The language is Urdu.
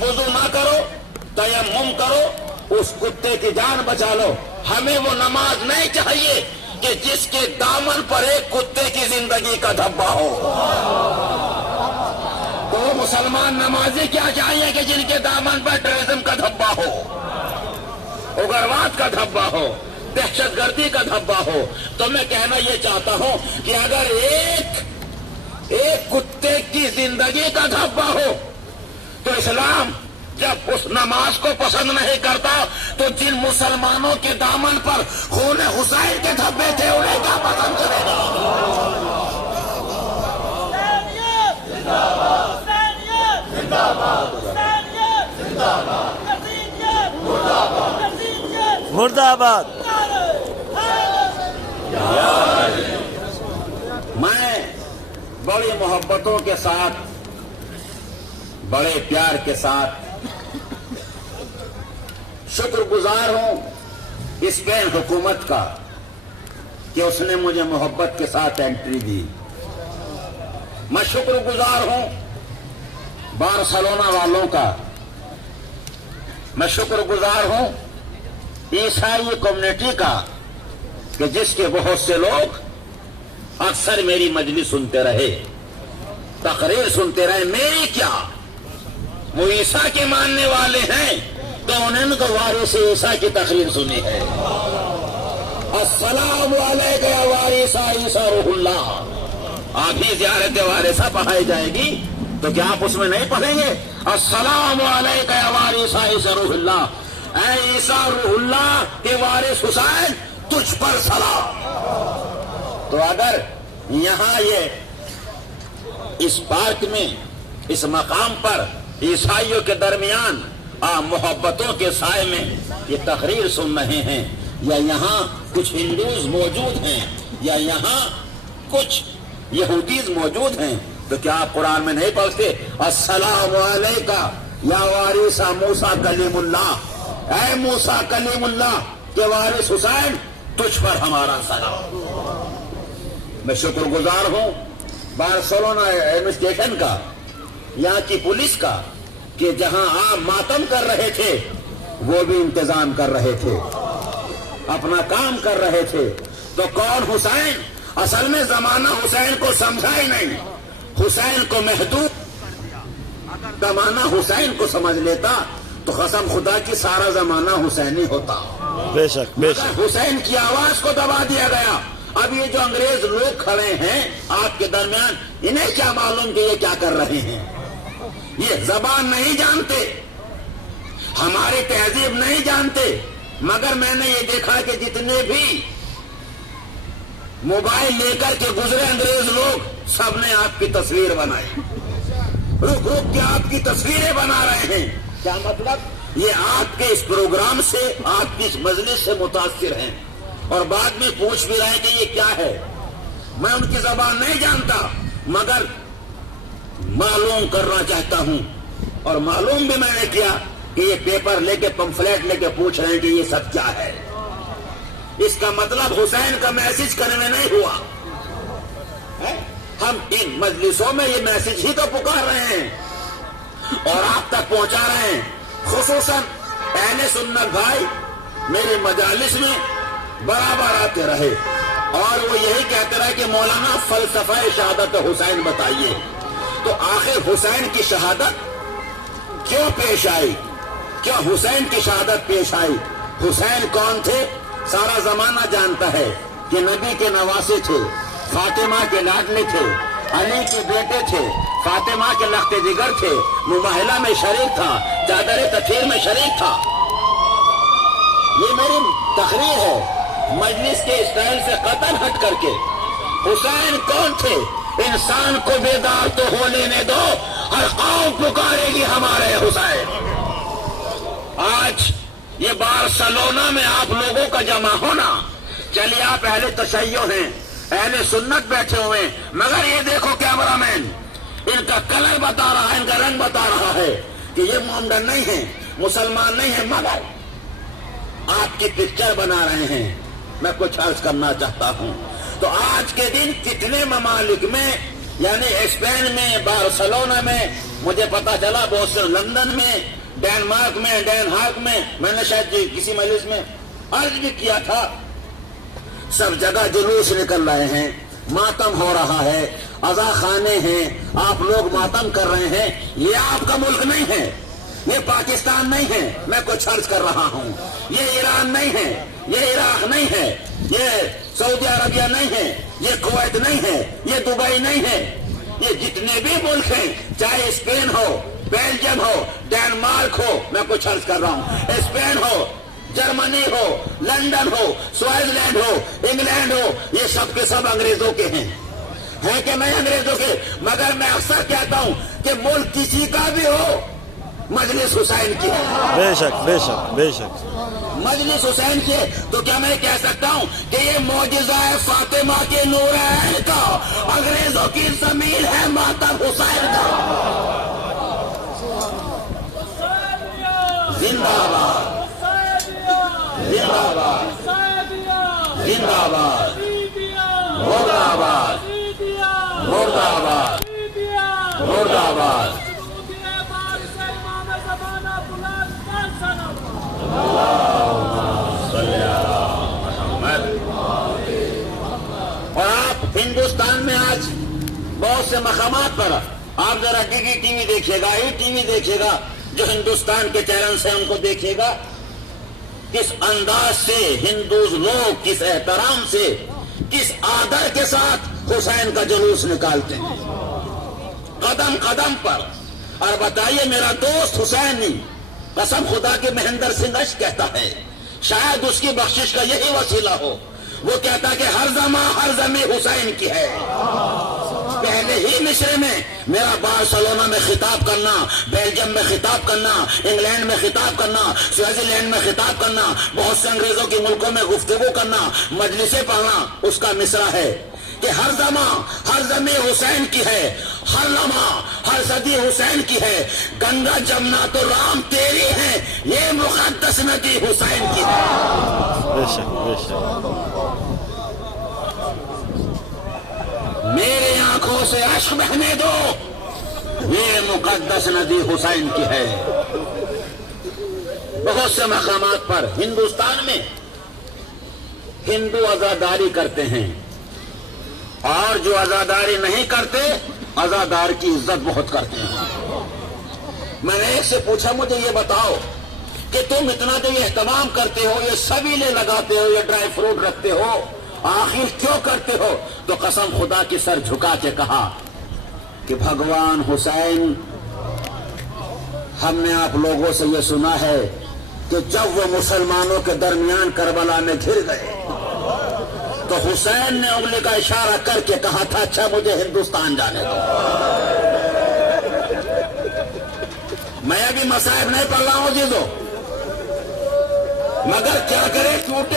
وضو نہ کرو، تیمم کرو، اس کتے کی جان بچا لو۔ ہمیں وہ نماز نہیں چاہیے کہ جس کے دامن پر ایک کتے کی زندگی کا دھبا ہو۔ تو مسلمان نمازی کیا چاہیے کہ جن کے دامن پر ٹیررزم کا دھبا ہو، اگرواد کا دھبا ہو، دہشت گردی کا دھبا ہو۔ تو میں کہنا یہ چاہتا ہوں کہ اگر ایک کتے کی زندگی کا دھبا ہو تو اسلام جب اس نماز کو پسند نہیں کرتا تو جن مسلمانوں کے دامن پر خون حسین کے دھبے تھے انہیں کیا پسند کرے گا؟ مردہ آباد۔ میں بڑی محبتوں کے ساتھ، بڑے پیار کے ساتھ شکر گزار ہوں اسپین حکومت کا کہ اس نے مجھے محبت کے ساتھ انٹری دی۔ میں شکر گزار ہوں بارسلونا والوں کا، میں شکر گزار ہوں عیسائی کمیونٹی کا کہ جس کے بہت سے لوگ اکثر میری مجلس سنتے رہے، تقریر سنتے رہے۔ میری کیا، وہ عیسیٰ کے ماننے والے ہیں تو انہوں نے تو وارث عیسیٰ کی تقریر سنی ہے۔ السلام علیکم یا وارث عیسیٰ روح اللہ۔ آپ ہی زیارت وارثہ پڑھائی جائے گی تو کیا آپ اس میں نہیں پڑھیں گے السلام علیکم یا وارث عیسیٰ روح اللہ؟ اے عیسیٰ روح اللہ کے وارث حسین تجھ پر سلام۔ تو اگر یہاں اس پارک میں، اس مقام پر عیسائیوں کے درمیان محبتوں کے سائے میں یہ تقریر سن رہے ہیں، یا یہاں کچھ ہندوز موجود ہیں، یا یہاں کچھ یہودیز موجود ہیں، تو کیا آپ قرآن میں نہیں پڑھتے السلام علیکہ یا وارث موسیٰ کلیم اللہ؟ اے موسیٰ کلیم اللہ کے وارث حسین تجھ پر ہمارا سلام۔ میں شکر گزار ہوں بارسلونا ایڈمنسٹریشن کا، یہاں کی پولیس کا، کہ جہاں آپ ماتم کر رہے تھے وہ بھی انتظام کر رہے تھے، اپنا کام کر رہے تھے۔ تو کون حسین؟ اصل میں زمانہ حسین کو سمجھا ہی نہیں، حسین کو محدود۔ زمانہ حسین کو سمجھ لیتا تو قسم خدا کی سارا زمانہ حسینی ہوتا۔ بے شک بے شک۔ حسین کی آواز کو دبا دیا گیا۔ اب یہ جو انگریز لوگ کھڑے ہیں آپ کے درمیان، انہیں کیا معلوم کہ یہ کیا کر رہے ہیں؟ یہ زبان نہیں جانتے، ہماری تہذیب نہیں جانتے، مگر میں نے یہ دیکھا کہ جتنے بھی موبائل لے کر کے گزرے انگریز لوگ، سب نے آپ کی تصویر بنائی، رک رک کے آپ کی تصویریں بنا رہے ہیں۔ کیا مطلب؟ یہ آپ کے اس پروگرام سے، آپ کی اس مجلس سے متاثر ہیں، اور بعد میں پوچھ بھی رہے ہیں کہ یہ کیا ہے۔ میں ان کی زبان نہیں جانتا، مگر معلوم کرنا چاہتا ہوں، اور معلوم بھی میں نے کیا کہ یہ پیپر لے کے، پمفلیٹ لے کے پوچھ رہے ہیں کہ یہ سب کیا ہے۔ اس کا مطلب حسین کا میسج کرنے نہیں ہوا۔ ہم ان مجلسوں میں یہ میسج ہی تو پکار رہے ہیں اور آپ تک پہنچا رہے ہیں۔ خصوصاً اہل سنت بھائی میرے مجالس میں برابر آتے رہے، اور وہ یہی کہتے رہے کہ مولانا فلسفہ شہادت حسین بتائیے۔ تو آخر حسین کی شہادت کیوں پیش آئی؟ کیوں حسین کی شہادت پیش آئی؟ حسین کون تھے؟ سارا زمانہ جانتا ہے کہ نبی کے نواسے تھے، فاطمہ کے لاڈلے تھے، علی کے بیٹے تھے، فاطمہ کے لخت جگر تھے، مباہلہ میں شریک تھا، چادر تطہیر میں شریک تھا۔ یہ میری تقریر ہے مجلس کے اسٹائل سے قطعاً ہٹ کر کے۔ حسین کون تھے؟ انسان کو بیدار تو ہو لینے دو، ہر قوم پکارے گی ہمارے حسین۔ آج یہ بارسلونا میں آپ لوگوں کا جمع ہونا، چلیے آپ اہل تشیع ہیں، اہل سنت بیٹھے ہوئے ہیں، مگر یہ دیکھو کیمرہ مین ان کا کلر بتا رہا ہے، ان کا رنگ بتا رہا ہے کہ یہ مومن نہیں ہے، مسلمان نہیں ہے، مگر آپ کی پکچر بنا رہے ہیں۔ میں کچھ عرض کرنا چاہتا ہوں۔ تو آج کے دن کتنے ممالک میں یعنی اسپین میں، بارسلونا میں، مجھے پتا چلا بہت سے لندن میں، ڈینمارک میں، ڈین ہاگ میں نے شاید کسی مجلس میں عرض بھی کیا تھا، سب جگہ جلوس نکل رہے ہیں، ماتم ہو رہا ہے، عزا خانے ہیں، آپ لوگ ماتم کر رہے ہیں. یہ آپ کا ملک نہیں ہے، یہ پاکستان نہیں ہے، میں کچھ عرض کر رہا ہوں. یہ ایران نہیں ہے، یہ عراق نہیں ہے، یہ سعودی عربیہ نہیں ہے، یہ کویت نہیں ہے، یہ دبئی نہیں ہے. یہ جتنے بھی ملک ہیں، چاہے اسپین ہو، بیلجیم ہو، ڈینمارک ہو، میں کچھ عرض کر رہا ہوں، اسپین ہو، جرمنی ہو، لندن ہو، سوئٹزرلینڈ ہو، انگلینڈ ہو، یہ سب کے سب انگریزوں کے ہیں کہ نہیں انگریزوں کے؟ مگر میں اکثر کہتا ہوں کہ ملک کسی کا بھی ہو، مجلس حسین کی ہے. بے شک بے شک بے شک. مجلس حسین کی ہے تو کیا میں کہہ سکتا ہوں کہ یہ معجزہ ہے فاطمہ کے نورین کا، انگریزوں کی زمین ہے ماتم حسین کا. زندہ باد، زندہ باد، زندہ باد، مرد آباد، مرد آباد، مرد آباد. اور آپ ہندوستان میں آج بہت سے مقامات پر آپ ذرا ڈی ڈی ٹی وی دیکھیے گا، ای ٹی وی دیکھیے گا، جو ہندوستان کے چینلز ہیں ان کو دیکھیے گا، کس انداز سے ہندوز لوگ کس احترام سے، کس آدر کے ساتھ حسین کا جلوس نکالتے ہیں قدم قدم پر. اور بتائیے میرا دوست حسین قسم خدا کے مہندر سنگھ اشک کہتا ہے، شاید اس کی بخشش کا یہی وسیلہ ہو، وہ کہتا کہ ہر زماں ہر زمین حسین کی ہے. پہلے ہی مصرے میں میرا بارسلونا میں خطاب کرنا، بیلجیم میں خطاب کرنا، انگلینڈ میں خطاب کرنا، سوئٹزرلینڈ میں خطاب کرنا، بہت سے انگریزوں کے ملکوں میں گفتگو کرنا، مجلسیں پڑھنا، اس کا مصرع ہے کہ ہر زماں ہر زمین حسین کی ہے، ہر لمحہ ہر صدی حسین کی ہے، گنگا جمنا تو رام تیری ہے، یہ مقدس ندی حسین کی ہے. بے شک بے شک. میری آنکھوں سے اشک بہنے دو، یہ مقدس ندی حسین کی ہے. بہت سے مقامات پر ہندوستان میں ہندو عزاداری کرتے ہیں، اور جو عزاداری نہیں کرتے عزادار کی عزت بہت کرتے ہیں. میں نے ایک سے پوچھا مجھے یہ بتاؤ کہ تم اتنا جو یہ اہتمام کرتے ہو، یہ سبیلے لگاتے ہو، یہ ڈرائی فروٹ رکھتے ہو، آخر کیوں کرتے ہو؟ تو قسم خدا کی سر جھکا کے کہا کہ بھگوان حسین، ہم نے آپ لوگوں سے یہ سنا ہے کہ جب وہ مسلمانوں کے درمیان کربلا میں گر گئے تو حسین نے انگلی کا اشارہ کر کے کہا تھا اچھا مجھے ہندوستان جانے دو. میں ابھی مصائب نہیں پڑھ رہا ہوں چیزوں، مگر کیا کرے ٹوٹے